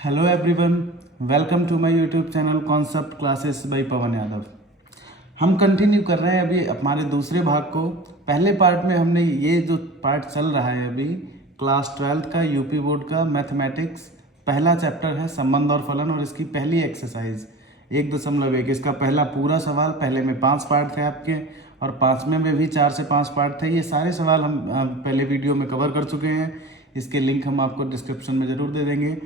Hello everyone, welcome to my YouTube channel concept classes by Pawan Yadav. हम continue कर रहे हैं अभी हमारे दूसरे भाग को। पहले पार्ट में हमने ये जो पार्ट चल रहा है अभी क्लास 12th का यूपी बोर्ड का मैथमेटिक्स, पहला चैप्टर है संबंध और फलन और इसकी पहली एक्सरसाइज 1.1। इसका पहला पूरा सवाल, पहले में 5 पार्ट थे आपके और 5वें में भी 4 से 5 पार्ट थे। ये सारे सवाल हम पहले वीडियो में कवर कर चुके हैं। इसके लिंक हम आपको डिस्क्रिप्शन में ज़रूर दे देंगे।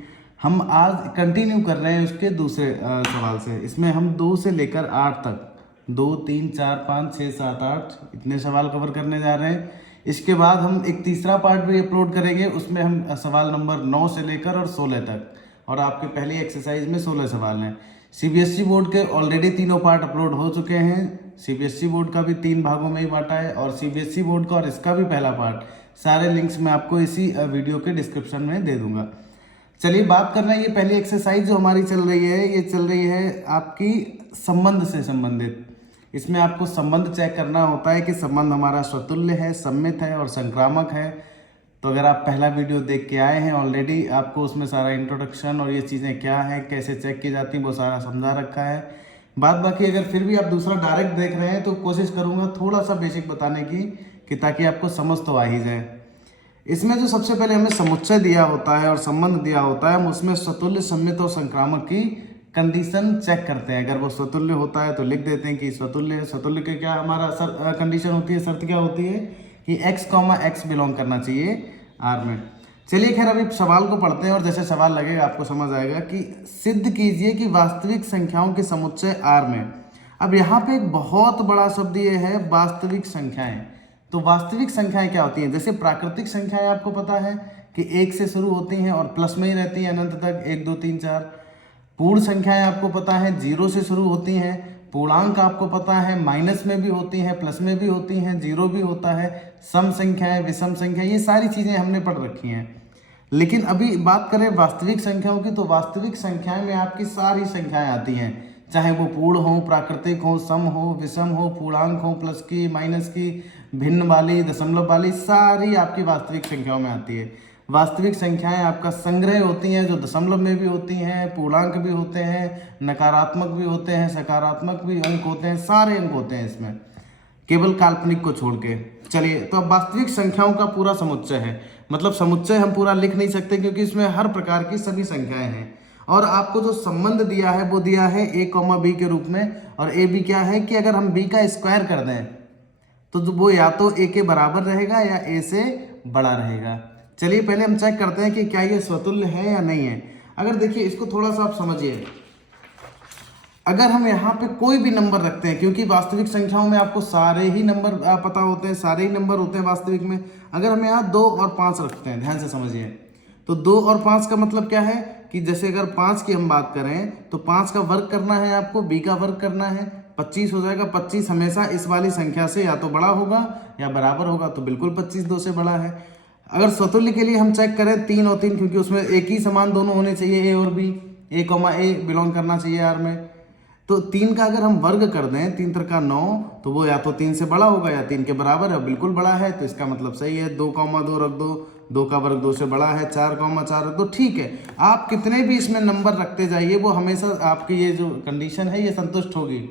हम आज कंटिन्यू कर रहे हैं उसके दूसरे सवाल से। इसमें हम 2 से लेकर 8 तक 2, 3, 4, 5, 6, 7, 8 इतने सवाल कवर करने जा रहे हैं। इसके बाद हम एक तीसरा पार्ट भी अपलोड करेंगे, उसमें हम सवाल नंबर 9 से लेकर और 16 तक, और आपके पहली एक्सरसाइज में 16 सवाल हैं। सीबीएसई बोर्ड के ऑलरेडी तीनों पार्ट अपलोड हो चुके हैं। सीबीएसई बोर्ड का भी 3 भागों में ही बांटा है और सीबीएसई बोर्ड का और इसका भी पहला पार्ट, सारे लिंक्स मैं आपको इसी वीडियो के डिस्क्रिप्शन में दे दूंगा। चलिए बात करना है, ये पहली एक्सरसाइज जो हमारी चल रही है ये चल रही है आपकी संबंध से संबंधित। इसमें आपको संबंध चेक करना होता है कि संबंध हमारा स्वतुल्य है, सममित है और संक्रामक है। तो अगर आप पहला वीडियो देख के आए हैं ऑलरेडी, आपको उसमें सारा इंट्रोडक्शन और ये चीज़ें क्या है, कैसे चेक की जाती हैं, वो सारा समझा रखा है। बात बाकी अगर फिर भी आप दूसरा डायरेक्ट देख रहे हैं तो कोशिश करूँगा थोड़ा सा बेसिक बताने की, कि ताकि आपको समझ तो आ ही जाए। इसमें जो सबसे पहले हमें समुच्चय दिया होता है और संबंध दिया होता है, हम उसमें स्वतुल्य, सममित और संक्रामक की कंडीशन चेक करते हैं। अगर वो स्वतुल्य होता है तो लिख देते हैं कि स्वतुल्य है। स्वतुल्य के क्या हमारा कंडीशन होती है, शर्त क्या होती है कि x, बिलोंग करना चाहिए R में। चलिए खैर अभी सवाल को पढ़ते हैं और जैसे सवाल लगेगा आपको समझ आएगा कि सिद्ध कीजिए कि वास्तविक संख्याओं के समुच्चय R में। अब यहाँ पे एक बहुत बड़ा शब्द ये है वास्तविक संख्याएं। तो वास्तविक संख्याएं क्या होती हैं? जैसे प्राकृतिक संख्याएं आपको पता है कि 1 से शुरू होती हैं और प्लस में ही रहती हैं अनंत तक, 1, 2, 3, 4। पूर्ण संख्याएं आपको पता है 0 से शुरू होती हैं। पूर्णांक आपको पता है माइनस में भी होती हैं, प्लस में भी होती हैं, 0 भी होता है। सम संख्याएं, विषम संख्याएं, ये सारी चीज़ें हमने पढ़ रखी हैं। लेकिन अभी बात करें वास्तविक संख्याओं की, तो वास्तविक संख्याएं में आपकी सारी संख्याएं आती हैं, चाहे वो पूर्ण हो, प्राकृतिक हो, सम हो, विषम हो, पूर्णांक हो, प्लस की, माइनस की, भिन्न वाली, दशमलव वाली, सारी आपकी वास्तविक संख्याओं में आती है। वास्तविक संख्याएं आपका संग्रह होती हैं जो दशमलव में भी होती हैं, पूर्णांक भी होते हैं, नकारात्मक भी होते हैं, सकारात्मक भी अंक होते हैं, सारे अंक होते हैं इसमें, केवल काल्पनिक को छोड़ के। चलिए तो अब वास्तविक संख्याओं का पूरा समुच्चय है, मतलब समुच्चय हम पूरा लिख नहीं सकते क्योंकि इसमें हर प्रकार की सभी संख्याएं हैं। और आपको जो संबंध दिया है वो दिया है a, b के रूप में। और a b क्या है कि अगर हम b का स्क्वायर कर दें तो वो या तो a के बराबर रहेगा या a से बड़ा रहेगा। चलिए पहले हम चेक करते हैं कि क्या ये स्वतुल्य है या नहीं है। अगर देखिए इसको थोड़ा सा आप समझिए, अगर हम यहाँ पे कोई भी नंबर रखते हैं, क्योंकि वास्तविक संख्याओं में आपको सारे ही नंबर पता होते हैं, सारे ही नंबर होते हैं वास्तविक में। अगर हम यहाँ 2 और 5 रखते हैं, ध्यान से समझिए, तो 2 और 5 का मतलब क्या है कि जैसे अगर 5 की हम बात करें तो 5 का वर्ग करना है आपको, b का वर्ग करना है, 25 हो जाएगा। 25 हमेशा इस वाली संख्या से या तो बड़ा होगा या बराबर होगा, तो बिल्कुल 25 2 से बड़ा है। अगर स्वतुल्य के लिए हम चेक करें 3 और 3, क्योंकि उसमें एक ही समान दोनों होने चाहिए, a और b, a, बिलोंग करना चाहिए R में। तो 3 का अगर हम वर्ग कर दें, 3 3 9, तो वो या तो 3 से बड़ा होगा या 3 के बराबर है, बिल्कुल बड़ा है, तो इसका मतलब सही है। 2, 2 रख दो, 2 का वर्ग 2 से बड़ा है, 4, 4 रख दो, ठीक है। आप कितने भी इसमें नंबर रखते जाइए, वो हमेशा आपकी ये जो कंडीशन है ये संतुष्ट होगी।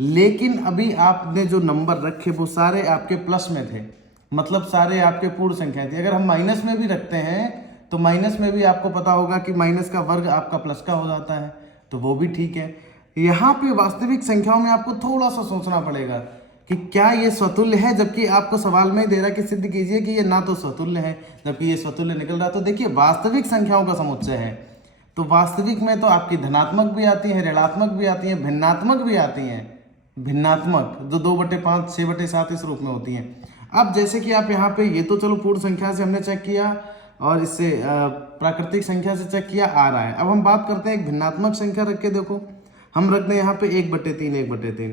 लेकिन अभी आपने जो नंबर रखे वो सारे आपके प्लस में थे, मतलब सारे आपके पूर्ण संख्या थी। अगर हम माइनस में भी रखते हैं तो माइनस में भी आपको पता होगा कि माइनस का वर्ग आपका प्लस का हो जाता है, तो वो भी ठीक है। यहाँ पे वास्तविक संख्याओं में आपको थोड़ा सा सोचना पड़ेगा कि क्या ये स्वतुल्य है, जबकि आपको सवाल में ही दे रहा है कि सिद्ध कीजिए कि ये ना तो स्वतुल्य है, जबकि ये स्वतुल्य निकल रहा है। तो देखिए वास्तविक संख्याओं का समुच्चय है, तो वास्तविक में तो आपकी धनात्मक भी आती है, ऋणात्मक भी आती है, भिन्नात्मक भी आती हैं। भिन्नात्मक जो 2/5, 6/7 इस रूप में होती हैं। अब जैसे कि आप यहाँ पे, ये तो चलो पूर्ण संख्या से हमने चेक किया और इससे प्राकृतिक संख्या से चेक किया, आ रहा है। अब हम बात करते हैं एक भिन्नात्मक संख्या रख के। देखो हम रख दें यहाँ पे 1/3, 1/3।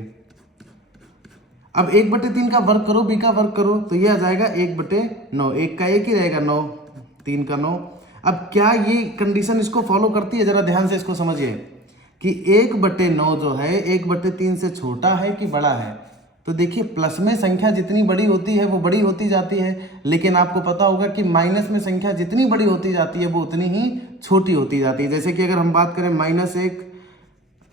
अब 1/3 का वर्ग करो, b का वर्ग करो, तो ये आ जाएगा 1/9। 1 का 1 ही रहेगा, 9, 3 का 9। अब क्या ये कंडीशन इसको फॉलो करती है? जरा ध्यान से इसको समझिए कि 1/9 जो है 1/3 से छोटा है कि बड़ा है। तो तो देखिए प्लस में संख्या जितनी बड़ी होती है वो बड़ी होती जाती है, लेकिन आपको पता होगा कि माइनस में संख्या जितनी बड़ी होती जाती है वो उतनी ही छोटी होती जाती है। जैसे कि अगर हम बात करें -1,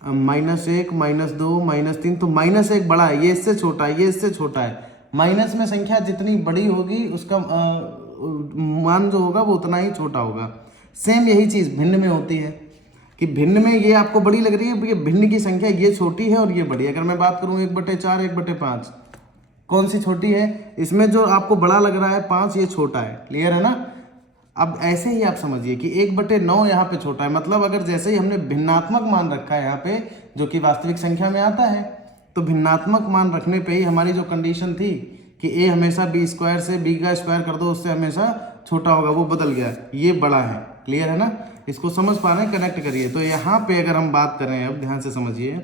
-2, -3, तो -1 बड़ा है, ये इससे छोटा है, ये इससे छोटा है। माइनस में संख्या जितनी बड़ी होगी उसका मान जो होगा वो उतना ही छोटा होगा। सेम यही चीज़ भिन्न में होती है कि भिन्न में ये आपको बड़ी लग रही है, ये भिन्न की संख्या ये छोटी है और ये बड़ी है। अगर मैं बात करूँ 1/4, 1/5, कौन सी छोटी है? इसमें जो आपको बड़ा लग रहा है 5, ये छोटा है। क्लियर है ना? अब ऐसे ही आप समझिए कि 1/9 यहाँ पे छोटा है, मतलब अगर जैसे ही हमने भिन्नात्मक मान रखा है यहाँ पे जो कि वास्तविक संख्या में आता है, तो भिन्नात्मक मान रखने पे ही हमारी जो कंडीशन थी कि a हमेशा b² से b का स्क्वायर कर दो उससे हमेशा छोटा होगा, वो बदल गया, ये बड़ा है। क्लियर है ना? इसको समझ पा रहे हैं? कनेक्ट करिए। तो यहाँ पे अगर हम बात करें, अब ध्यान से समझिए,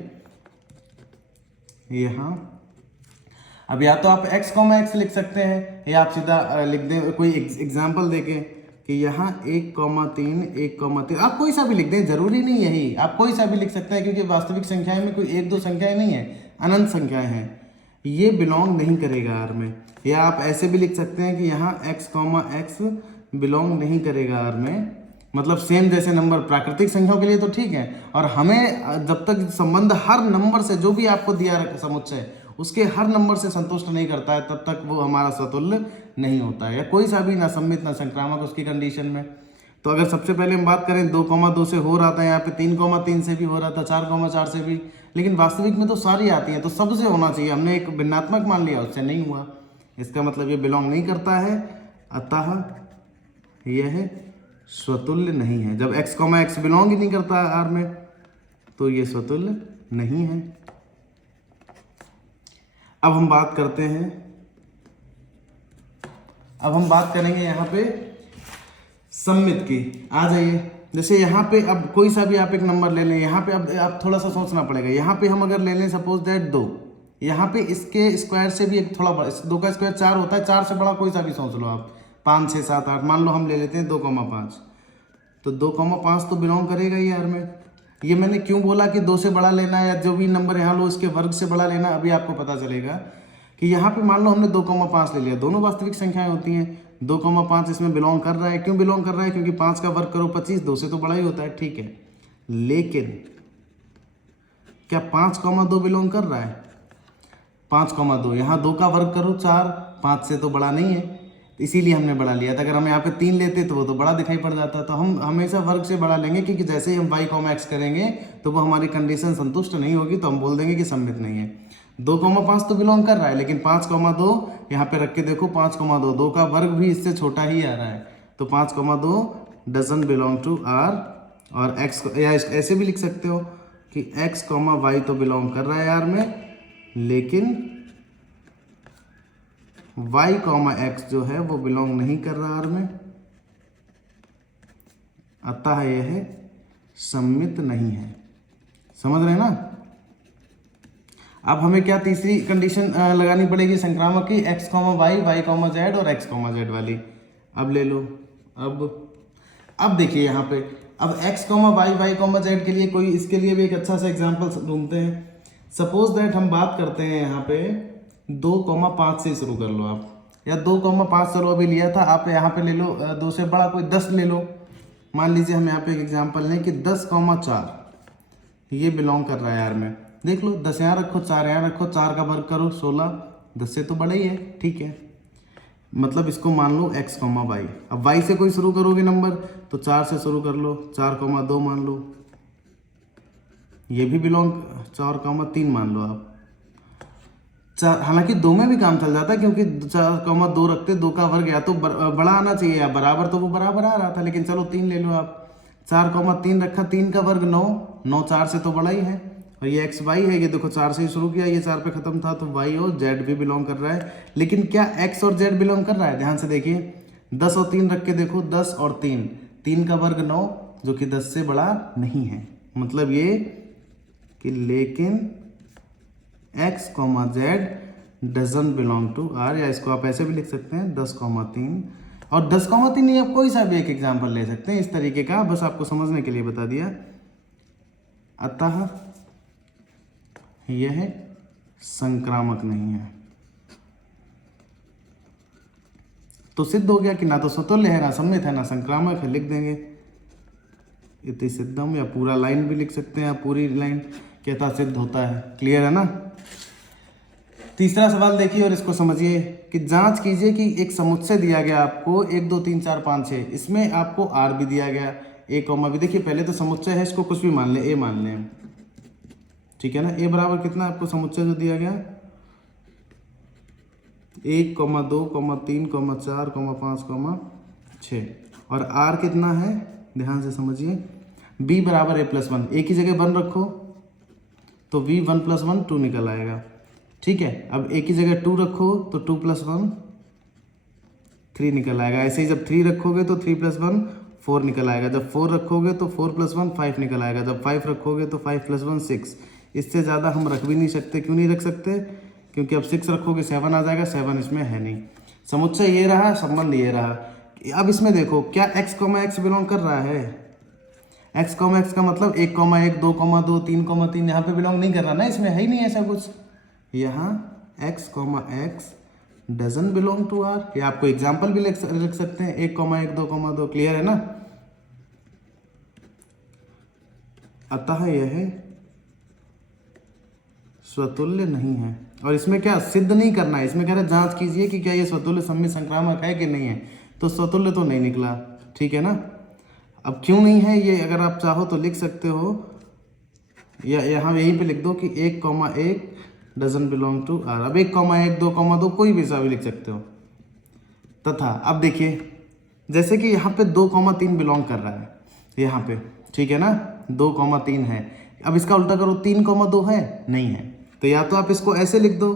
यहाँ अब या तो आप x, लिख सकते हैं या आप सीधा लिख दें कोई एग्जाम्पल देके कि यहाँ 1,3, 1,3, आप कोई सा भी लिख दें, जरूरी नहीं यही, आप कोई सा भी लिख सकते हैं क्योंकि वास्तविक संख्याएं में कोई 1-2 संख्याएं नहीं है, अनंत संख्याएं हैं। ये बिलोंग नहीं करेगा आर में। या आप ऐसे भी लिख सकते हैं कि यहाँ x, बिलोंग नहीं करेगा आर में, मतलब सेम जैसे नंबर प्राकृतिक संख्याओं के लिए तो ठीक है, और हमें जब तक संबंध हर नंबर से जो भी आपको दिया समुच्चय उसके हर नंबर से संतुष्ट नहीं करता है तब तक वो हमारा स्वतुल्य नहीं होता है, या कोई सा भी ना सममित ना संक्रामक उसकी कंडीशन में। तो अगर सबसे पहले हम बात करें 2,2 से हो रहा था, यहाँ पे 3,3 से भी हो रहा था, 4,4 से भी, लेकिन वास्तविक में तो सारी आती है, तो सबसे होना चाहिए। हमने एक भिन्नात्मक मान लिया, उससे नहीं हुआ, इसका मतलब ये बिलोंग नहीं करता है, अतः यह स्वतुल्य नहीं है। जब x, बिलोंग ही नहीं करता है आर में तो ये स्वतुल्य नहीं है। अब हम बात करते हैं, अब हम बात करेंगे यहाँ पे सममित की। आ जाइए, जैसे यहाँ पे अब कोई सा भी आप एक नंबर ले लें, यहाँ पे अब आप थोड़ा सा सोचना पड़ेगा। यहाँ पे हम अगर ले लें सपोज दैट 2, यहाँ पे इसके स्क्वायर से भी एक थोड़ा बड़ा, 2 का स्क्वायर 4 होता है, 4 से बड़ा कोई सा भी सोच लो आप, 5, 6, 7, 8, मान लो हम ले लेते हैं 2,5, तो 2,5 तो बिलोंग करेगा ही यार में। ये मैंने क्यों बोला कि 2 से बड़ा लेना है या जो भी नंबर यहाँ लो इसके वर्ग से बड़ा लेना, अभी आपको पता चलेगा कि यहाँ पे मान लो हमने 2,5 ले लिया, दोनों वास्तविक संख्याएं होती हैं, 2,5 इसमें बिलोंग कर रहा है। क्यों बिलोंग कर रहा है? क्योंकि 5 का वर्ग करो 25, 2 से तो बड़ा ही होता है, ठीक है। लेकिन क्या 5,2 बिलोंग कर रहा है? 5,2, यहाँ 2 का वर्ग करो 4, 5 से तो बड़ा नहीं है, इसीलिए हमने बड़ा लिया था। अगर हम यहाँ पे 3 लेते तो वो तो बड़ा दिखाई पड़ जाता। तो हम हमेशा वर्ग से बड़ा लेंगे, क्योंकि जैसे ही हम y, x करेंगे तो वो हमारी कंडीशन संतुष्ट नहीं होगी, तो हम बोल देंगे कि सममित नहीं है। 2,5 तो बिलोंग कर रहा है, लेकिन 5,2 यहाँ पे रख के देखो, 5,2, 2 का वर्ग भी इससे छोटा ही आ रहा है, तो 5,2 डजंट बिलोंग टू आर। और x, या ऐसे भी लिख सकते हो कि x, y तो बिलोंग कर रहा है आर में, लेकिन y, x जो है वो बिलोंग नहीं कर रहा आर में, अतः यह सममित नहीं है। समझ रहे हैं ना? अब हमें क्या तीसरी कंडीशन लगानी पड़ेगी संक्रामक की, x, y, y, z और x, z वाली। अब ले लो, अब देखिए यहाँ पे, अब x, y, z के लिए कोई, इसके लिए भी एक अच्छा सा एग्जांपल ढूंढते हैं। सपोज दैट हम बात करते हैं यहाँ पे 2,5 से शुरू कर लो आप, या 2,5 चलो अभी लिया था, आप यहाँ पे ले लो 2 से बड़ा कोई 10 ले लो। मान लीजिए हम यहाँ पे एक एग्जांपल लें कि 10,4 ये बिलोंग कर रहा है यार में। देख लो, 10 यहाँ रखो, 4 यहाँ रखो, 4 का वर्ग करो 16, 10 से तो बड़ा ही है, ठीक है। मतलब इसको मान लो x, y। अब y से कोई शुरू करोगे नंबर तो 4 से शुरू कर लो, 4,2 मान लो, ये भी बिलोंग, 4,3 मान लो आप। हालांकि 2 में भी काम चल जाता है, क्योंकि 4,2 रखते, 2 का वर्ग या तो बड़ा आना चाहिए या बराबर, तो वो बराबर आ रहा था, लेकिन चलो 3 ले लो आप। 4,3 रखा, 3 का वर्ग 9, 9 4 से तो बड़ा ही है। और ये x, y है, ये देखो 4 से ही शुरू किया, ये 4 पे खत्म था, तो y और z भी बिलोंग कर रहा है। लेकिन क्या x और z बिलोंग कर रहा है? ध्यान से देखिए, 10 और 3 रख के देखो, 10 और 3, 3 का वर्ग 9, जो कि 10 से बड़ा नहीं है। मतलब ये कि लेकिन x, z doesn't belong to r, या इसको आप ऐसे भी लिख सकते हैं 10,3, और 10,3 नहीं, आप कोई सा भी एक एग्जाम्पल ले सकते हैं इस तरीके का, बस आपको समझने के लिए बता दिया। अतः यह संक्रामक नहीं है। तो सिद्ध हो गया कि ना तो स्वतुल्य है, ना सम्मित है, ना संक्रामक है। लिख देंगे इति सिद्धम, या पूरा लाइन भी लिख सकते हैं, पूरी लाइन कहता सिद्ध होता है। क्लियर है ना। तीसरा सवाल देखिए और इसको समझिए कि जांच कीजिए कि एक समुच्चय दिया गया आपको 1 2 3 4 5 6, इसमें आपको आर भी दिया गया, ए कॉमा भी। देखिए पहले तो समुच्चय है, इसको कुछ भी मान ले, ए मान लें, ठीक है ना। ए बराबर कितना आपको समुच्चय जो दिया गया 1 2 3 4 5 6, और आर कितना है ध्यान से समझिए, बी बराबर ए प्लस 1, ए की जगह 1 रखो तो वी 1 + 1 2 निकल आएगा, ठीक है। अब ए की जगह 2 रखो तो 2 + 1 3 निकल आएगा। ऐसे ही जब 3 रखोगे तो 3 + 1 4 निकल आएगा। जब 4 रखोगे तो 4 + 1 5 निकल आएगा। जब 5 रखोगे तो 5 + 1 6। इससे ज़्यादा हम रख भी नहीं सकते। क्यों नहीं रख सकते? क्योंकि अब 6 रखोगे 7 आ जाएगा, 7 इसमें है नहीं। समुच्चय ये रहा, संबंध ये रहा। अब इसमें देखो क्या x, x बिलोंग कर रहा है। x, x का मतलब 1, 1 2, 2 3, 3 यहाँ पे बिलोंग नहीं कर रहा ना, इसमें है ही नहीं ऐसा कुछ। यहाँ x, x doesn't belong to R. ये आपको एग्जाम्पल भी लिख सकते हैं, 1, 1 2, 2। क्लियर है ना। अतः यह स्वतुल्य नहीं है। और इसमें क्या सिद्ध नहीं करना है, इसमें कह रहा है जांच कीजिए कि क्या ये स्वतुल्य सम्मित संक्रामक है कि नहीं है। तो स्वतुल्य तो नहीं निकला, ठीक है ना। अब क्यों नहीं है ये अगर आप चाहो तो लिख सकते हो, या यहाँ यहीं पे लिख दो कि 1, 1 डजन बिलोंग टू आर। अब 1, 1 2, 2 कोई भी सा भी लिख सकते हो। तथा अब देखिए जैसे कि यहाँ पे 2, 3 बिलोंग कर रहा है यहाँ पे, ठीक है ना, 2, 3 है। अब इसका उल्टा करो, 3, 2 है, नहीं है। तो या तो आप इसको ऐसे लिख दो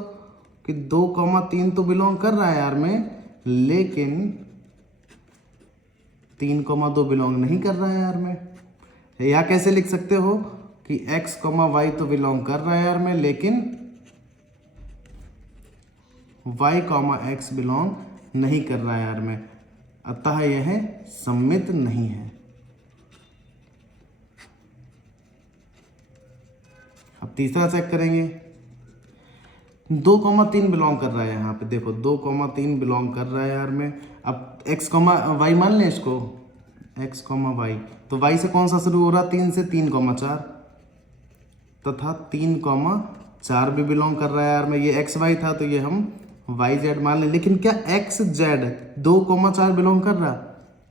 कि 2, 3 तो बिलोंग कर रहा है यार में, लेकिन 3, 2 बिलोंग नहीं कर रहा है यार में। या कैसे लिख सकते हो कि x, y तो बिलोंग कर रहा है यार में, लेकिन y, x बिलोंग नहीं कर रहा है यार में। अतः यह सम्मित नहीं है। अब तीसरा चेक करेंगे, 2, 3 बिलोंग कर रहा है यहाँ पे। देखो 2, 3 बिलोंग कर रहा है यार में। अब x, y मान लें इसको, x, y। तो y से कौन सा शुरू हो रहा है? 3 से, 3, 4 तथा 3, 4 भी बिलोंग कर रहा है यार में। ये x, y था तो ये हम y, z मान लें। लेकिन क्या x, z 2, 4 बिलोंग कर रहा?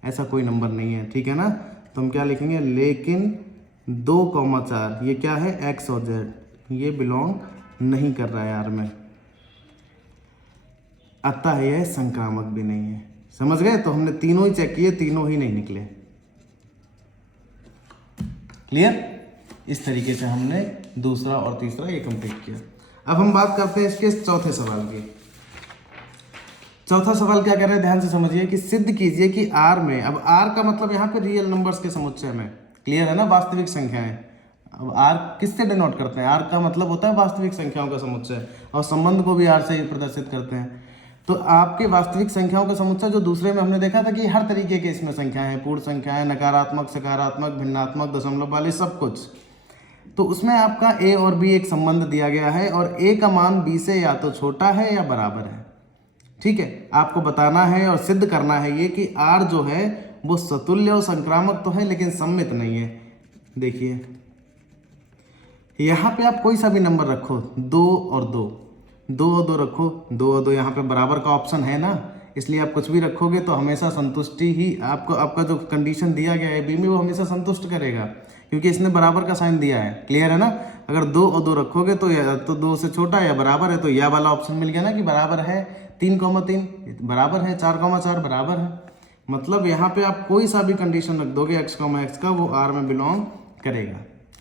ऐसा कोई नंबर नहीं है, ठीक है ना। तो हम क्या लिखेंगे, लेकिन 2, 4 ये क्या है, x और z ये बिलोंग नहीं कर रहा है यार में। अतः यह संक्रामक भी नहीं है। समझ गए? तो हमने तीनों ही चेक किए, तीनों ही नहीं निकले। क्लियर? इस तरीके से हमने दूसरा और तीसरा ये कंप्लीट किया। अब हम बात करते हैं इसके चौथे सवाल की। चौथा सवाल क्या कह रहा है, ध्यान से समझिए कि सिद्ध कीजिए कि R में, अब R का मतलब यहाँ पे रियल नंबर्स के समुच्चय में, क्लियर है ना, वास्तविक संख्याएं। अब R किससे डिनोट करते हैं? R का मतलब होता है वास्तविक संख्याओं का समुच्चय, और संबंध को भी R से ही प्रदर्शित करते हैं। तो आपके वास्तविक संख्याओं का समुच्चय जो दूसरे में हमने देखा था कि हर तरीके के इसमें संख्याएं हैं, पूर्ण संख्याएं, नकारात्मक, सकारात्मक, भिन्नात्मक, दशमलव वाले, सब कुछ। तो उसमें आपका A और B एक संबंध दिया गया है, और A का मान B से या तो छोटा है या बराबर है, ठीक है। आपको बताना है और सिद्ध करना है ये कि R जो है वो स्वतुल्य और संक्रामक तो है, लेकिन सम्मित नहीं है। देखिए यहाँ पे आप कोई सा भी नंबर रखो, 2 और 2, 2 और 2 रखो, 2 और 2, यहाँ पे बराबर का ऑप्शन है ना, इसलिए आप कुछ भी रखोगे तो हमेशा संतुष्टि ही आपको, आपका जो कंडीशन दिया गया है B में वो हमेशा संतुष्ट करेगा, क्योंकि इसने बराबर का साइन दिया है। क्लियर है ना। अगर 2 और 2 रखोगे तो या तो 2 से छोटा या बराबर है, तो यह वाला ऑप्शन मिल गया ना कि बराबर है। 3, 3 बराबर है, 4, 4 बराबर है। मतलब यहाँ पे आप कोई सा भी कंडीशन रख दोगे x, x का, वो R में बिलोंग करेगा।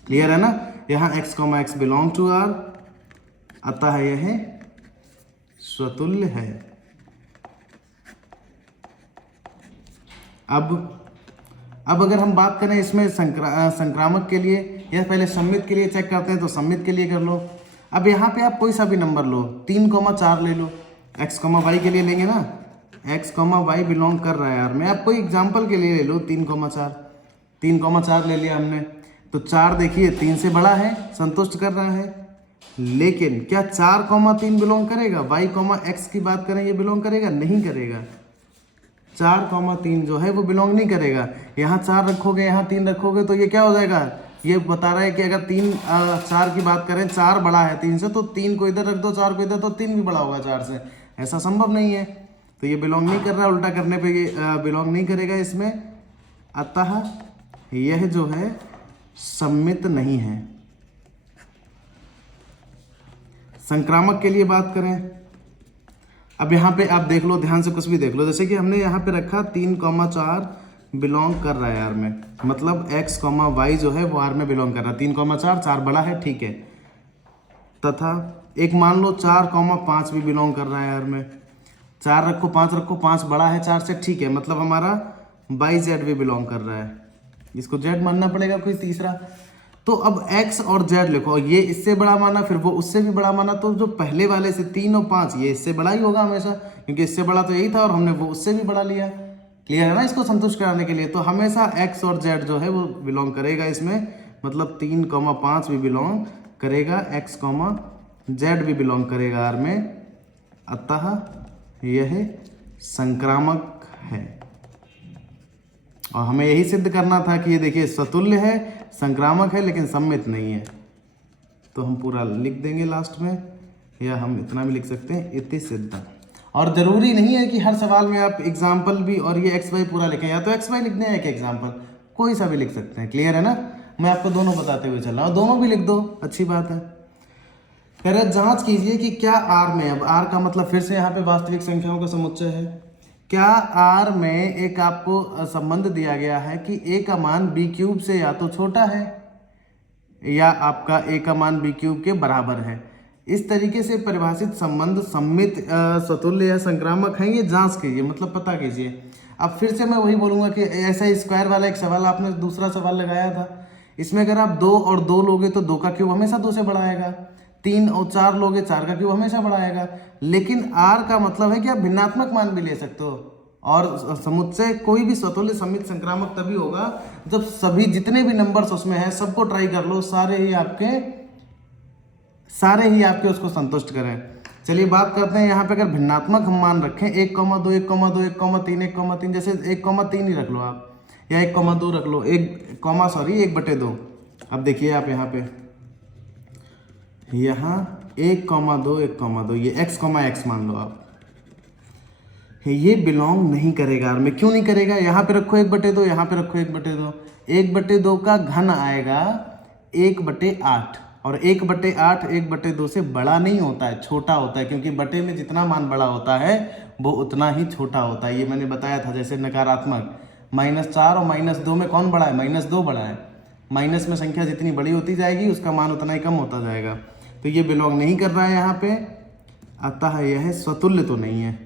क्लियर है ना। यहाँ x, x belong to R, अतः यह स्वतुल्य है। अब अगर हम बात करें इसमें संक्रामक के लिए, या पहले सम्मित के लिए चेक करते हैं, तो सम्मित के लिए कर लो। अब यहाँ पे आप कोई सा भी नंबर लो, 3, 4 ले लो, x, y के लिए लेंगे ना, x, y बिलोंग कर रहा है यार। मैं आपको एग्जाम्पल के लिए ले लो 3, 4, 3, 4 ले लिया हमने। तो 4 देखिए 3 से बड़ा है, संतुष्ट कर रहा है। लेकिन क्या 4,3 बिलोंग करेगा? y, x की बात करें, ये बिलोंग करेगा? नहीं करेगा। 4,3 जो है वो बिलोंग नहीं करेगा। यहाँ 4 रखोगे, यहाँ 3 रखोगे तो ये क्या हो जाएगा? ये बता रहा है कि अगर 4 की बात करें, 4 बड़ा है 3 से, तो 3 को इधर रख दो, 4 को इधर, तो 3 भी बड़ा होगा 4 से। ऐसा संभव नहीं है, तो ये बिलोंग नहीं कर रहा है। उल्टा करने पे ये बिलोंग नहीं करेगा इसमें। अतः यह जो है सम्मित नहीं है। संक्रामक के लिए बात करें, अब यहाँ पे आप देख लो, ध्यान से कुछ भी देख लो। जैसे कि हमने यहाँ पे रखा 3,4 बिलोंग कर रहा है आर में, मतलब x, y जो है वो आर में बिलोंग कर रहा है। 3,4, 4 बड़ा है, ठीक है। तथा एक मान लो 4,5 भी बिलोंग कर रहा है आर में। 4 रखो, 5 रखो, 5 बड़ा है 4 से, ठीक है। मतलब हमारा y, z भी बिलोंग कर रहा है। इसको z मानना पड़ेगा कोई तीसरा। तो अब x और z लिखो, ये इससे बड़ा माना, फिर वो उससे भी बड़ा माना, तो जो पहले वाले से 3 और 5 ये इससे बड़ा ही होगा हमेशा, क्योंकि इससे बड़ा तो यही था और हमने वो उससे भी बड़ा लिया। क्लियर है ना? इसको संतुष्ट कराने के लिए तो हमेशा x और z जो है वो बिलोंग करेगा इसमें, मतलब 3,5 भी बिलोंग करेगा, x, z भी बिलोंग करेगा आर में। अतः यह संक्रामक है। और हमें यही सिद्ध करना था कि ये देखिए स्वतुल्य है, संक्रामक है, लेकिन सम्मित नहीं है। तो हम पूरा लिख देंगे लास्ट में, या हम इतना भी लिख सकते हैं, इति सिद्ध। और जरूरी नहीं है कि हर सवाल में आप एग्जाम्पल भी और ये एक्स वाई पूरा लिखें, या तो एक्स वाई लिख दें एक एग्जाम्पल, कोई सा भी लिख सकते हैं। क्लियर है ना? मैं आपको दोनों बताते हुए चल रहा हूँ, दोनों भी लिख दो, अच्छी बात है। कह रहे जांच कीजिए कि क्या आर में, अब आर का मतलब फिर से यहाँ पे वास्तविक संख्याओं का समुच्चय है, क्या आर में एक आपको संबंध दिया गया है कि ए का मान बी क्यूब से या तो छोटा है या आपका ए का मान बी क्यूब के बराबर है। इस तरीके से परिभाषित संबंध सम्मित, स्वतुल्य या संक्रामक हैं, ये जांच कीजिए, मतलब पता कीजिए। अब फिर से मैं वही बोलूँगा कि ऐसा स्क्वायर वाला एक सवाल आपने दूसरा सवाल लगाया था, इसमें अगर आप 2 और 2 लोगे तो 2 का क्यूब हमेशा 2 से बड़ा आएगा, 3 और 4 लोगे 4 का क्यूब हमेशा बड़ा आएगा। लेकिन आर का मतलब है कि आप भिन्नात्मक मान भी ले सकते हो, और समुच्चय कोई भी स्वतुल्य सम्मित संक्रामक तभी होगा जब सभी जितने भी नंबर्स उसमें हैं सबको ट्राई कर लो, सारे ही आपके उसको संतुष्ट करें। चलिए बात करते हैं यहाँ पे, अगर भिन्नात्मक हम मान रखें 1,2, 1,2, 1,3, 1,3, जैसे 1,3 ही रख लो आप, या 1,2 रख लो, 1/2। अब देखिए आप यहाँ 1,2, 1,2, ये x, मान लो आप, ये बिलोंग नहीं करेगा आर में। क्यों नहीं करेगा? यहाँ पे रखो 1/2, यहाँ पे रखो 1/2, 1/2 का घन आएगा 1/8, और 1/8 1/2 से बड़ा नहीं होता है, छोटा होता है, क्योंकि बटे में जितना मान बड़ा होता है वो उतना ही छोटा होता है। ये मैंने बताया था, जैसे नकारात्मक -4 और -2 में कौन बड़ा है? -2 बड़ा है। माइनस में संख्या जितनी बड़ी होती जाएगी उसका मान उतना ही कम होता जाएगा, तो ये बिलोंग नहीं कर रहा है यहाँ पे। अतः यह स्वतुल्य तो नहीं है,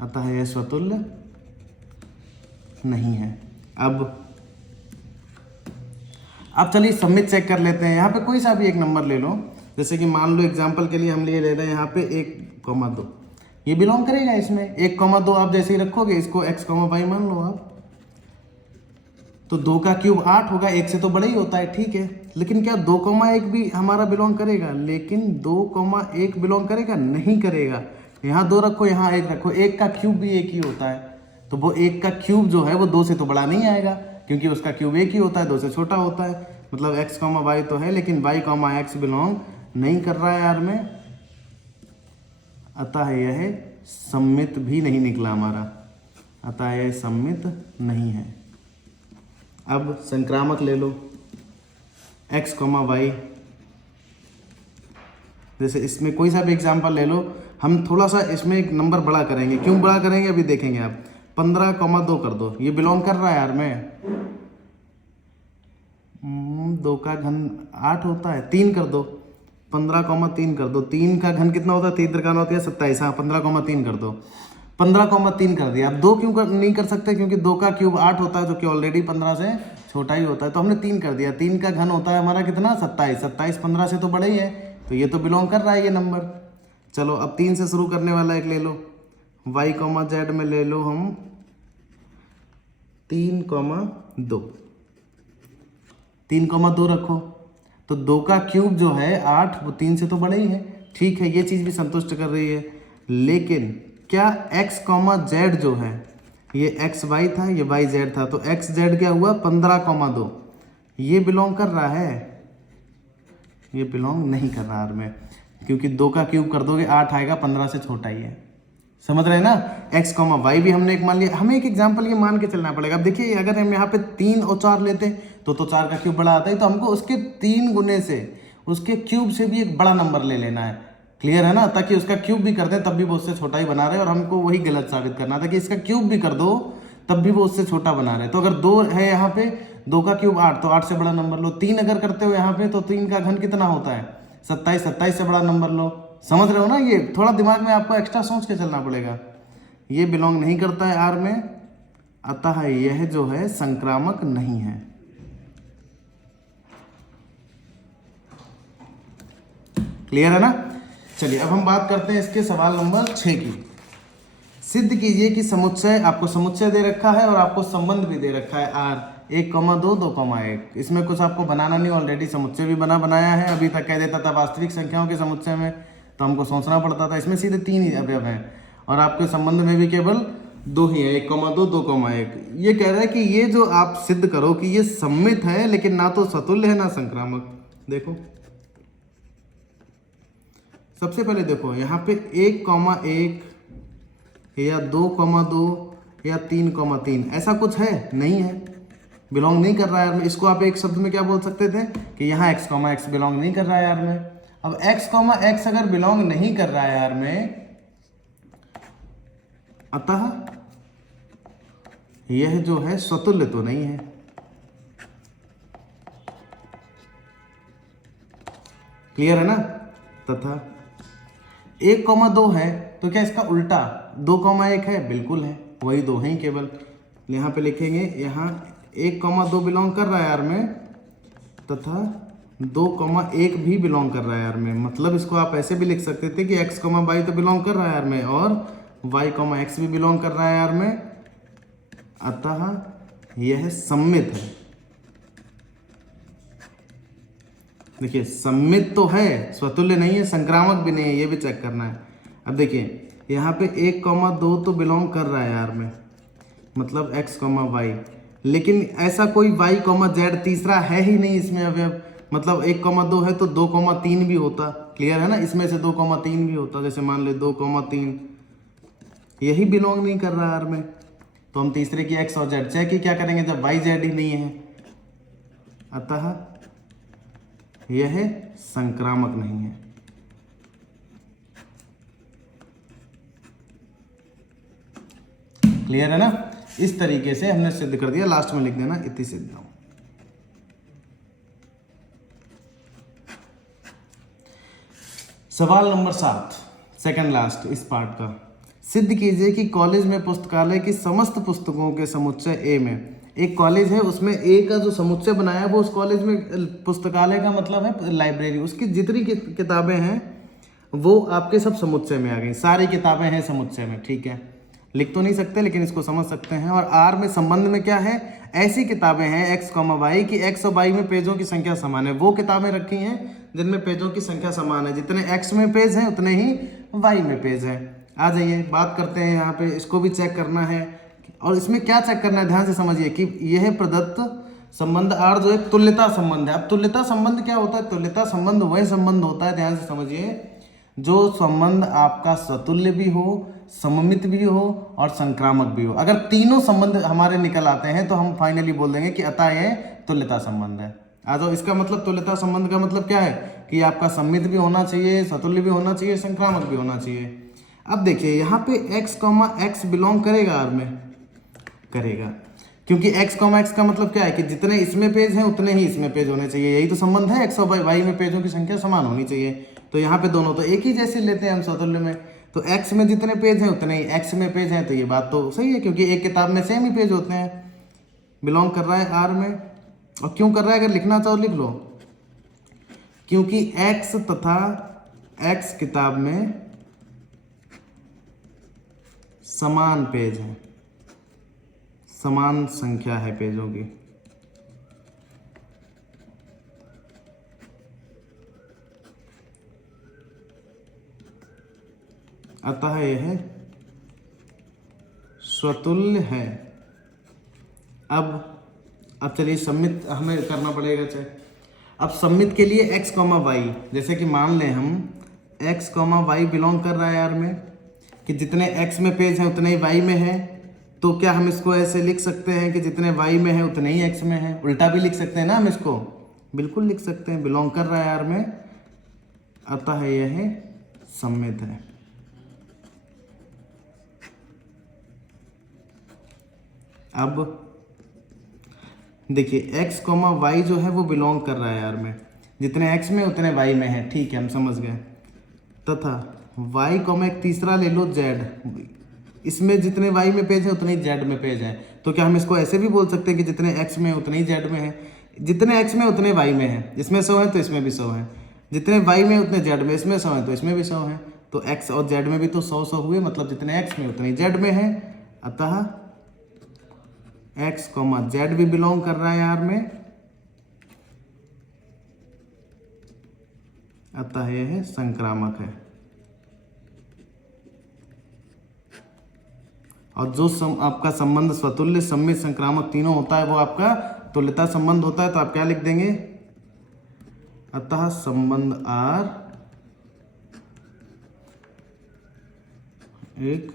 अतः यह स्वतुल्य नहीं है। अब चलिए सम्मित चेक कर लेते हैं। यहाँ पे कोई सा भी एक नंबर ले लो, जैसे कि मान लो एग्जांपल के लिए हम ले रहे हैं यहाँ पे 1,2, ये बिलोंग करेगा इसमें। 1,2 आप जैसे ही रखोगे, इसको x, y मान लो आप, तो 2 का क्यूब 8 होगा, 1 से तो बड़ा ही होता है, ठीक है। लेकिन क्या 2,1 भी हमारा बिलोंग करेगा? लेकिन 2,1 बिलोंग करेगा? नहीं करेगा। यहाँ 2 रखो, यहाँ 1 रखो, 1 का क्यूब भी 1 ही होता है, तो वो 1 का क्यूब जो है वो 2 से तो बड़ा नहीं आएगा, क्योंकि उसका क्यूब 1 ही होता है, 2 से छोटा होता है। मतलब x, y तो है, लेकिन y, x बिलोंग नहीं कर रहा है यार में, अतः यह सम्मित भी नहीं निकला हमारा, अतः यह सम्मित नहीं है। अब संक्रामक ले लो, x, y, जैसे इसमें कोई सा भी एग्जाम्पल ले लो, हम थोड़ा सा इसमें एक नंबर बड़ा करेंगे। क्यों बड़ा करेंगे अभी देखेंगे आप। 15,2 कर दो, ये बिलोंग कर रहा है यार में। 2 का घन 8 होता है, 3 कर दो, 15,3 कर दो। 3 का घन कितना होता है? 3 त्रिकान होती है 27, हाँ 15,3 कर दो, 15,3 कर दिया। अब 2 क्यों नहीं कर सकते? क्योंकि 2 का क्यूब 8 होता है, जो कि ऑलरेडी 15 से छोटा ही होता है, तो हमने 3 कर दिया। 3 का घन होता है हमारा कितना? 27, 27 15 से तो बड़ा ही है, तो ये तो बिलोंग कर रहा है ये नंबर। चलो अब 3 से शुरू करने वाला एक ले लो, y, z में ले लो हम 3,2, 3,2 रखो, तो 2 का क्यूब जो है 8, वो 3 से तो बड़ा ही है। ठीक है, ये चीज़ भी संतुष्ट कर रही है। लेकिन क्या x, z जो है, ये एक्स वाई था, ये वाई जेड था, तो एक्स जेड क्या हुआ 15,2, ये बिलोंग कर रहा है? ये बिलोंग नहीं कर रहा आर में, क्योंकि 2 का क्यूब कर दोगे 8 आएगा, 15 से छोटा ही है। समझ रहे हैं ना? x, y भी हमने एक मान लिया। हमें एक एग्जांपल ये मान के चलना पड़ेगा। अब देखिए, अगर हम यहाँ पे 3 और 4 लेते तो 4 का क्यूब बड़ा आता है, तो हमको उसके 3 गुने से, उसके क्यूब से भी एक बड़ा नंबर ले लेना है। क्लियर है ना? ताकि उसका क्यूब भी कर दे तब भी वो उससे छोटा ही बना रहे, और हमको वही गलत साबित करना था कि इसका क्यूब भी कर दो तब भी वो उससे छोटा बना रहे। तो अगर 2 है यहाँ पे, 2 का क्यूब 8, तो 8 से बड़ा नंबर लो। 3 अगर करते हो यहाँ पे, तो 3 का घन कितना होता है 27, 27 से बड़ा नंबर लो। समझ रहे हो ना? ये थोड़ा दिमाग में आपको एक्स्ट्रा सोच के चलना पड़ेगा। ये बिलोंग नहीं करता है आर में, अतः यह जो है संक्रामक नहीं है। क्लियर है ना? चलिए अब हम बात करते हैं इसके सवाल नंबर 6 की। सिद्ध कीजिए कि समुच्चय, आपको समुच्चय दे रखा है और आपको संबंध भी दे रखा है आर, 1,2, 2,1। इसमें कुछ आपको बनाना नहीं, ऑलरेडी समुच्चय भी बनाया है। अभी तक कह देता था वास्तविक संख्याओं के समुच्चय में, तो हमको सोचना पड़ता था। इसमें सीधे 3 ही अवयव हैं और आपके संबंध में भी केवल 2 ही है, 1,2, 2,1। ये कह रहा है कि ये जो आप सिद्ध करो कि ये सम्मित है, लेकिन ना तो सतुल्य है ना संक्रामक। देखो सबसे पहले देखो यहाँ पे 1,1 या 2,2 या 3,3 ऐसा कुछ है नहीं है, बिलोंग नहीं कर रहा है यार में। इसको आप एक शब्द में क्या बोल सकते थे कि यहाँ x, x बिलोंग नहीं कर रहा है यार में। अब x, x अगर बिलोंग नहीं कर रहा है यार में, अतः यह जो है स्वतुल्य तो नहीं है। क्लियर है ना? तथा 1,2 है तो क्या इसका उल्टा 2,1 है? बिल्कुल है, वही 2 हैं केवल। यहाँ पे लिखेंगे, यहाँ 1,2 बिलोंग कर रहा है यार में, तथा 2,1 भी बिलोंग कर रहा है यार में। मतलब इसको आप ऐसे भी लिख सकते थे कि x, y तो बिलोंग कर रहा है यार में, और y, x भी बिलोंग कर रहा है यार में, अतः यह सम्मित है। देखिए सम्मित तो है, स्वतुल्य नहीं है, संक्रामक भी नहीं है, ये भी चेक करना है। अब देखिए यहाँ पे 1,2 तो बिलोंग कर रहा है यार में, मतलब x, y, लेकिन ऐसा कोई y, z तीसरा है ही नहीं इसमें अवयव। मतलब 1,2 है तो 2,3 भी होता। क्लियर है ना? इसमें से 2,3 भी होता, जैसे मान ले 2,3, यही बिलोंग नहीं कर रहा है यार में। तो हम तीसरे की x और z चेक ही क्या करेंगे जब y, z ही नहीं है, अतः यह संक्रामक नहीं है। क्लियर है ना? इस तरीके से हमने सिद्ध कर दिया। लास्ट में लिख देना इति सिद्धम। सवाल नंबर 7, सेकंड लास्ट इस पार्ट का। सिद्ध कीजिए कि कॉलेज में पुस्तकालय की समस्त पुस्तकों के समुच्चय ए में, एक कॉलेज है उसमें ए का जो समुच्चय बनाया है वो उस कॉलेज में, पुस्तकालय का मतलब है लाइब्रेरी, उसकी जितनी किताबें हैं वो आपके सब समुच्चय में आ गई। सारी किताबें हैं समुच्चय में। ठीक है, लिख तो नहीं सकते लेकिन इसको समझ सकते हैं। और आर में संबंध में क्या है, ऐसी किताबें हैं x, y की x और y में पेजों की संख्या समान है। वो किताबें रखी हैं जिनमें पेजों की संख्या समान है, जितने x में पेज हैं उतने ही y में पेज हैं। आ जाइए बात करते हैं यहाँ पे, इसको भी चेक करना है। और इसमें क्या चेक करना है, ध्यान से समझिए कि यह प्रदत्त संबंध आर जो एक तुल्यता संबंध है। अब तुल्यता संबंध क्या होता है? तुल्यता संबंध वही संबंध होता है, ध्यान से समझिए, जो संबंध आपका स्वतुल्य भी हो, सममित भी हो और संक्रामक भी हो। अगर तीनों संबंध हमारे निकल आते हैं तो हम फाइनली बोल देंगे कि अतः यह तुल्यता संबंध है। आ जाओ, इसका मतलब तुल्यता संबंध का मतलब क्या है कि आपका सम्मित भी होना चाहिए, स्वतुल्य भी होना चाहिए, संक्रामक भी होना चाहिए। अब देखिए यहाँ पे x, x बिलोंग करेगा आर में, करेगा, क्योंकि x, x का मतलब क्या है कि जितने इसमें पेज हैं उतने ही इसमें पेज होने चाहिए। यही तो संबंध है, x और y में पेजों की संख्या समान होनी चाहिए। तो यहाँ पे दोनों तो एक ही जैसे लेते हैं हम स्वतुल्य में, तो x में जितने पेज हैं उतने ही x में पेज हैं, तो ये बात तो सही है क्योंकि एक किताब में सेम ही पेज होते हैं। बिलोंग कर रहा है आर में। और क्यों कर रहा है, अगर लिखना चाहो लिख लो, क्योंकि x तथा x किताब में समान पेज है, समान संख्या है पेजों की। अतः यह स्वतुल्य है। अब चलिए सम्मित हमें करना पड़ेगा चेक। अब सम्मित के लिए x, y, जैसे कि मान लें हम x, y बिलोंग कर रहा है यार में कि जितने x में पेज हैं उतने ही y में है, तो क्या हम इसको ऐसे लिख सकते हैं कि जितने y में है उतने ही x में है? उल्टा भी लिख सकते हैं ना हम इसको, बिल्कुल लिख सकते हैं। बिलोंग कर रहा है यार में, अतः यह सम्मित है। अब देखिए x, y जो है वो बिलोंग कर रहा है यार में, जितने x में उतने y में है, ठीक है हम समझ गए। तथा y, एक तीसरा ले लो z, इसमें जितने y में पेज है उतने ही z में पेज है। तो क्या हम इसको ऐसे भी बोल सकते हैं कि जितने x में उतने ही z में है, जितने x में उतने y में है, इसमें 100 है तो इसमें भी 100 है, जितने y में उतने z में, इसमें 100 है तो इसमें भी 100 है। तो x और z में भी तो 100 हुए, मतलब जितने x में उतने ही z में है। अतः x, z भी बिलोंग कर रहा है यार में, अतः यह संक्रामक है। और जो आपका संबंध स्वतुल्य, सम्मित, संक्रामक तीनों होता है वो आपका तुल्यता संबंध होता है। तो आप क्या लिख देंगे? अतः संबंध R एक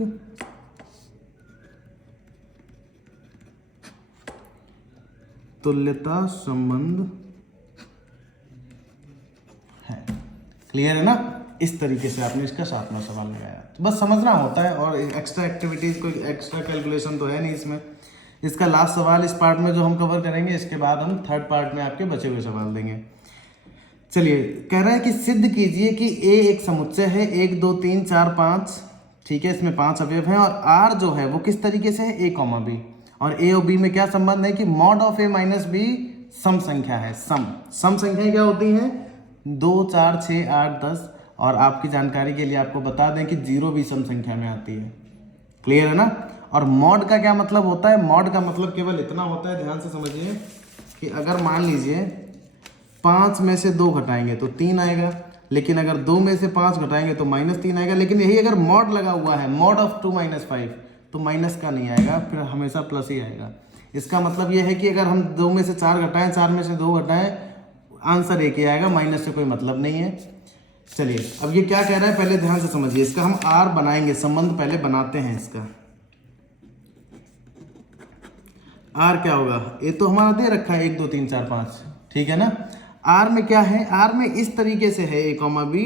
तुल्यता संबंध है। क्लियर है ना? इस तरीके से आपने इसका 7वां सवाल लगाया। तो बस समझना होता है, और एक्स्ट्रा एक्टिविटीज, कोई एक्स्ट्रा कैलकुलेशन तो है नहीं इसमें। इसका लास्ट सवाल इस पार्ट में जो हम कवर करेंगे, इसके बाद हम थर्ड पार्ट में आपके बचे हुए सवाल देंगे। चलिए, कह रहा है कि सिद्ध कीजिए कि A एक समुच्चय है, 1 2 3 4 5, ठीक है, इसमें 5 अवयव हैं, और R जो है वो किस तरीके से है? A, B, और A और B में क्या संबंध है कि mod of A minus B सम संख्या है। सम संख्याएं क्या होती हैं? 2 4 6 8 10, और आपकी जानकारी के लिए आपको बता दें कि 0 भी सम संख्या में आती है। क्लियर है ना? और मॉड का क्या मतलब होता है? मॉड का मतलब केवल इतना होता है, ध्यान से समझिए, कि अगर मान लीजिए 5 में से 2 घटाएंगे तो 3 आएगा, लेकिन अगर 2 में से 5 घटाएंगे तो -3 आएगा। लेकिन यही अगर मॉड लगा हुआ है, मॉड ऑफ 2 - 5, तो माइनस का नहीं आएगा, फिर हमेशा प्लस ही आएगा। इसका मतलब यह है कि अगर हम 2 में से 4 घटाएं, 4 में से 2 घटाएं, आंसर एक ही आएगा, माइनस से कोई मतलब नहीं है। चलिए, अब ये क्या कह रहा है पहले ध्यान से समझिए। इसका हम R बनाएंगे, संबंध पहले बनाते हैं इसका। R क्या होगा? ये तो हमारा दे रखा है 1 2 3 4 5, ठीक है ना? R में क्या है? R में इस तरीके से है A, B,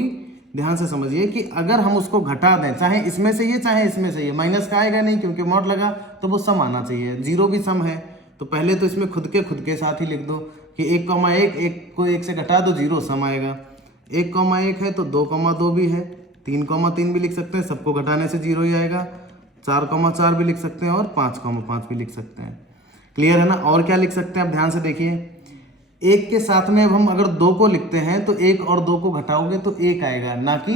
ध्यान से समझिए कि अगर हम उसको घटा दें, चाहे इसमें से ये चाहे इसमें से ये, माइनस का आएगा नहीं क्योंकि मॉड लगा, तो वो सम आना चाहिए। 0 भी सम है, तो पहले तो इसमें खुद के साथ ही लिख दो कि 1, 1 को 1 से घटा दो, 0 सम आएगा। 1, 1 है तो 2, 2 भी है, 3, 3 भी लिख सकते हैं, सबको घटाने से 0 ही आएगा। 4, 4 भी लिख सकते हैं, और 5, 5 भी लिख सकते हैं। क्लियर है ना? और क्या लिख सकते हैं? आप ध्यान से देखिए, 1 के साथ में अब हम अगर 2 को लिखते हैं तो 1 और 2 को घटाओगे तो 1 आएगा, ना कि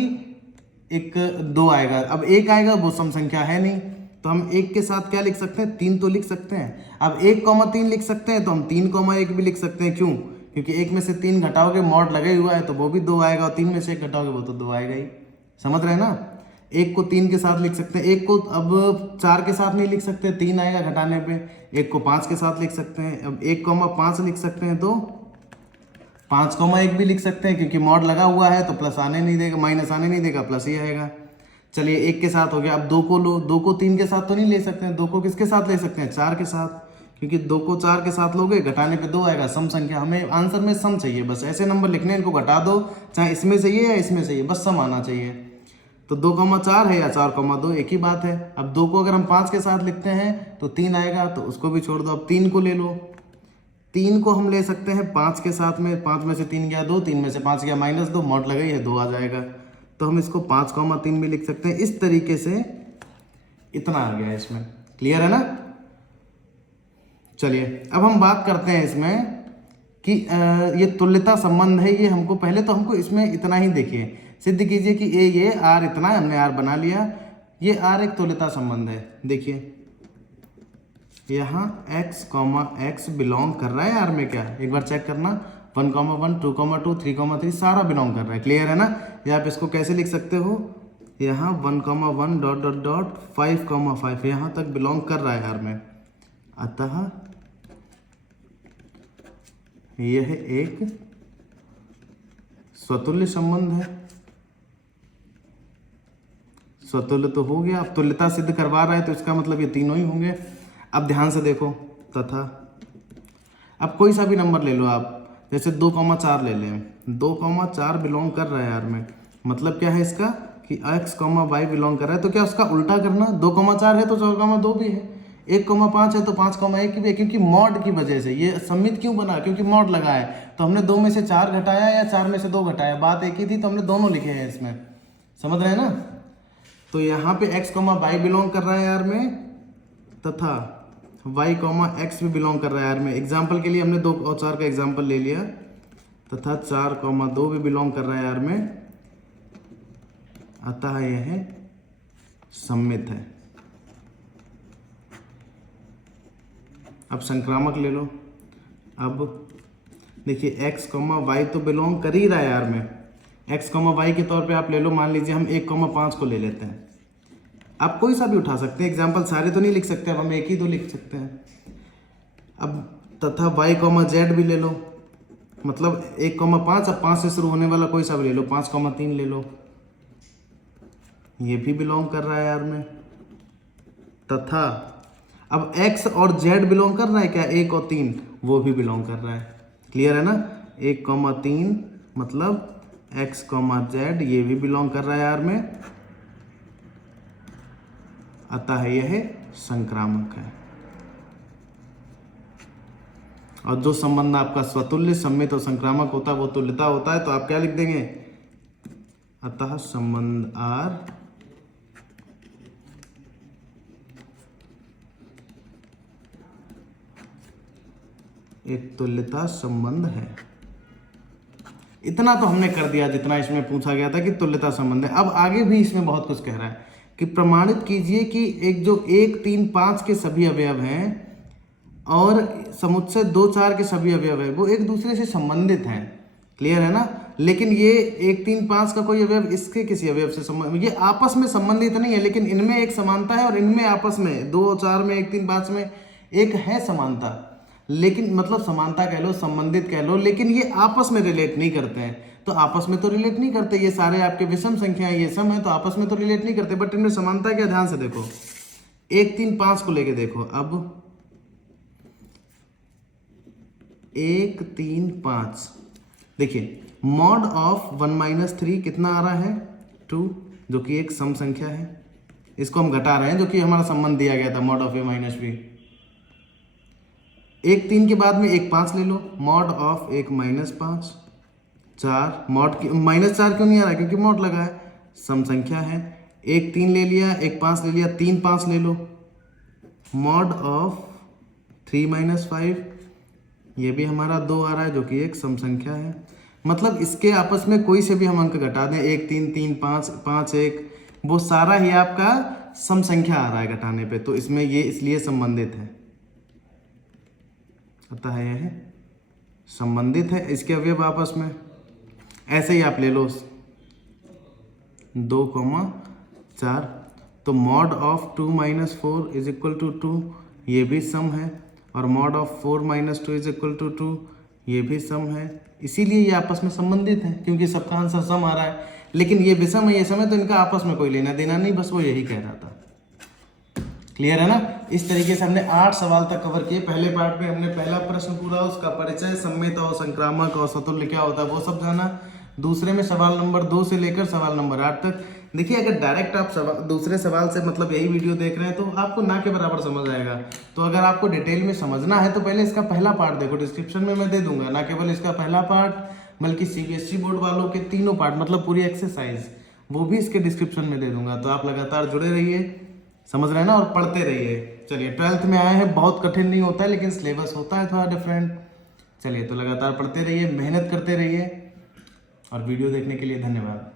2 आएगा। अब 1 आएगा, वो सम संख्या है नहीं, तो हम 1 के साथ क्या लिख सकते हैं? 3 तो लिख सकते हैं। अब 1, 3 लिख सकते हैं, तो हम 3, 1 भी लिख सकते हैं। क्यों? क्योंकि 1 में से 3 घटाओगे, मॉड लगे हुआ है, तो वो भी 2 आएगा, और 3 में से 1 घटाओगे वो तो 2 आएगा ही। समझ रहे हैं ना? 1 को 3 के साथ लिख सकते हैं, 1 को अब 4 के साथ नहीं लिख सकते, 3 आएगा घटाने पे। 1 को 5 के साथ लिख सकते हैं, अब 1, 5 लिख सकते हैं, तो 5, 1 भी लिख सकते हैं, क्योंकि मॉड लगा हुआ है तो प्लस आने नहीं देगा, माइनस आने नहीं देगा, प्लस ही आएगा। चलिए, 1 के साथ हो गया। अब 2 को लो, 2 को 3 के साथ तो नहीं ले सकते हैं, 2 को किसके साथ ले सकते हैं? 4 के साथ, क्योंकि 2 को 4 के साथ लोगे, घटाने पे 2 आएगा, सम संख्या। हमें आंसर में सम चाहिए, बस ऐसे नंबर लिखने, इनको घटा दो, चाहे इसमें से ये या इसमें से ये, बस सम आना चाहिए। तो 2, 4 है या 4, 2 एक ही बात है। अब 2 को अगर हम 5 के साथ लिखते हैं तो 3 आएगा, तो उसको भी छोड़ दो। अब 3 को ले लो, 3 को हम ले सकते हैं 5 के साथ में, 5 में से 3 गया 2, 3 में से 5 गया -2, मॉड लगाई है, 2 आ जाएगा। तो हम इसको 5, 3 भी लिख सकते हैं। इस तरीके से इतना आ गया इसमें। क्लियर है ना? चलिए, अब हम बात करते हैं इसमें कि ये तुल्यता संबंध है, ये हमको पहले तो हमको इसमें इतना ही देखिए, सिद्ध कीजिए कि ये R इतना है, हमने R बना लिया, ये R एक तुल्यता संबंध है। देखिए, यहाँ x, x बिलोंग कर रहा है R में, क्या? एक बार चेक करना, 1, 1, 2, 2, 3, 3 सारा बिलोंग कर रहा है। क्लियर है ना? या आप इसको कैसे लिख सकते हो? यहाँ 1,1 डॉट डॉट डॉट 5,5 यहाँ तक बिलोंग कर रहा है आर में। अतः यह एक स्वतुल्य संबंध है। स्वतुल्य तो हो गया, अब तुल्यता सिद्ध करवा रहा है तो इसका मतलब ये तीनों ही होंगे। अब ध्यान से देखो, तथा अब कोई सा भी नंबर ले लो आप, जैसे 2,4 ले लें, 2,4 बिलोंग कर रहा है यार में, मतलब क्या है इसका कि x, y बिलोंग कर रहा है, तो क्या उसका उल्टा करना, 2,4 है तो 4,2 भी है, 1,5 है तो 5,1 भी है, क्योंकि मॉड की वजह से ये सम्मित क्यों बना, क्योंकि मॉड लगा है, तो हमने 2 में से 4 घटाया या 4 में से 2 घटाया, बात एक ही थी तो हमने दोनों लिखे हैं इसमें, समझ रहे हैं ना। तो यहाँ पे x, y बिलोंग कर रहा है यार में, तथा y, x भी बिलोंग कर रहा है यार में। एग्जाम्पल के लिए हमने 2 और 4 का एग्जाम्पल ले लिया, तथा 4,2 भी बिलोंग कर रहा है यार में, अतः यह सम्मित है। अब संक्रामक ले लो। अब देखिए x, y तो बिलोंग कर ही रहा है यार में, x, y के तौर पे आप ले लो, मान लीजिए हम 1,5 को ले लेते हैं। आप कोई सा भी उठा सकते हैं, एग्जाम्पल सारे तो नहीं लिख सकते, अब हम एक ही तो लिख सकते हैं। अब तथा y, z भी ले लो, मतलब 1,5, अब 5 से शुरू होने वाला कोई सा भी ले लो, 5,3 ले लो, ये भी बिलोंग कर रहा है यार में। तथा अब x और z बिलोंग कर रहा है क्या, 1 और 3, वो भी बिलोंग कर रहा है। क्लियर है ना, 1,3 मतलब x, z ये भी बिलोंग कर रहा है यार में, अतः यह संक्रामक है। और जो संबंध आपका स्वतुल्य, सम्मित और संक्रामक होता है वो तुल्यता होता है, तो आप क्या लिख देंगे, अतः संबंध R एक तुल्यता संबंध है। इतना तो हमने कर दिया जितना इसमें पूछा गया था कि तुल्यता संबंध है। अब आगे भी इसमें बहुत कुछ कह रहा है कि प्रमाणित कीजिए कि एक जो 1, 3, 5 के सभी अवयव हैं और समुच्चय 2, 4 के सभी अवयव हैं वो एक दूसरे से संबंधित हैं। क्लियर है ना, लेकिन ये 1, 3, 5 का कोई अवयव इसके किसी अवयव से संबंध, ये आपस में संबंधित नहीं है, लेकिन इनमें एक समानता है और इनमें आपस में 2 और 4 में 1, 3, 5 में एक है समानता, लेकिन मतलब समानता कह लो, संबंधित कह लो, लेकिन ये आपस में रिलेट नहीं करते हैं। तो आपस में तो रिलेट नहीं करते, ये सारे आपके विषम संख्या है, ये सम है, तो आपस में तो रिलेट नहीं करते, बट इनमें समानता क्या, ध्यान से देखो, 1, 3, 5 को लेके देखो। अब 1, 3, 5 देखिए, मॉड ऑफ 1 - 3 कितना आ रहा है, 2, जो कि एक सम संख्या है, इसको हम घटा रहे हैं जो कि हमारा संबंध दिया गया था, मॉड ऑफ a - b। 1, 3 के बाद में 1, 5 ले लो, मॉड ऑफ 1 - 5, 4, मॉड की -4 क्यों नहीं आ रहा है, क्योंकि मॉड लगा है, सम संख्या है। 1, 3 ले लिया, 1, 5 ले लिया, 3, 5 ले लो, मॉड ऑफ 3 - 5, ये भी हमारा 2 आ रहा है जो कि एक सम संख्या है। मतलब इसके आपस में कोई से भी हम अंक घटा दें, 1, 3, 3, 5, 5, 1, वो सारा ही आपका सम संख्या आ रहा है घटाने पे, तो इसमें ये इसलिए संबंधित है, अतः यह संबंधित है इसके अवयव आपस में। ऐसे ही आप ले लो 2, 4, तो मॉड ऑफ 2 - 4 = 2, ये भी सम है, और मॉड ऑफ 4 - 2 = 2, ये भी सम है। इसीलिए ये आपस में संबंधित है, क्योंकि सबका आंसर सम आ रहा है, लेकिन ये विषम है, ये सम है, तो इनका आपस में कोई लेना देना नहीं, बस वो यही कह रहा था। क्लियर है ना। इस तरीके से हमने 8 सवाल तक कवर किए। पहले पार्ट में हमने पहला प्रश्न पूरा, उसका परिचय, सम्मित और संक्रामक और स्वतुल्य क्या होता है वो सब जाना। दूसरे में सवाल नंबर 2 से लेकर सवाल नंबर 8 तक। देखिए, अगर डायरेक्ट आप दूसरे सवाल से मतलब यही वीडियो देख रहे हैं तो आपको ना के बराबर समझ आएगा। तो अगर आपको डिटेल में समझना है तो पहले इसका पहला पार्ट देखो, डिस्क्रिप्शन में मैं दे दूंगा, ना केवल इसका पहला पार्ट बल्कि CBSE बोर्ड वालों के तीनों पार्ट मतलब पूरी एक्सरसाइज वो भी इसके डिस्क्रिप्शन में दे दूंगा। तो आप लगातार जुड़े रहिए, समझ रहे हैं ना, और पढ़ते रहिए। चलिए, 12th में आए हैं, बहुत कठिन नहीं होता है, लेकिन सिलेबस होता है थोड़ा डिफरेंट। चलिए, तो लगातार पढ़ते रहिए, मेहनत करते रहिए, और वीडियो देखने के लिए धन्यवाद।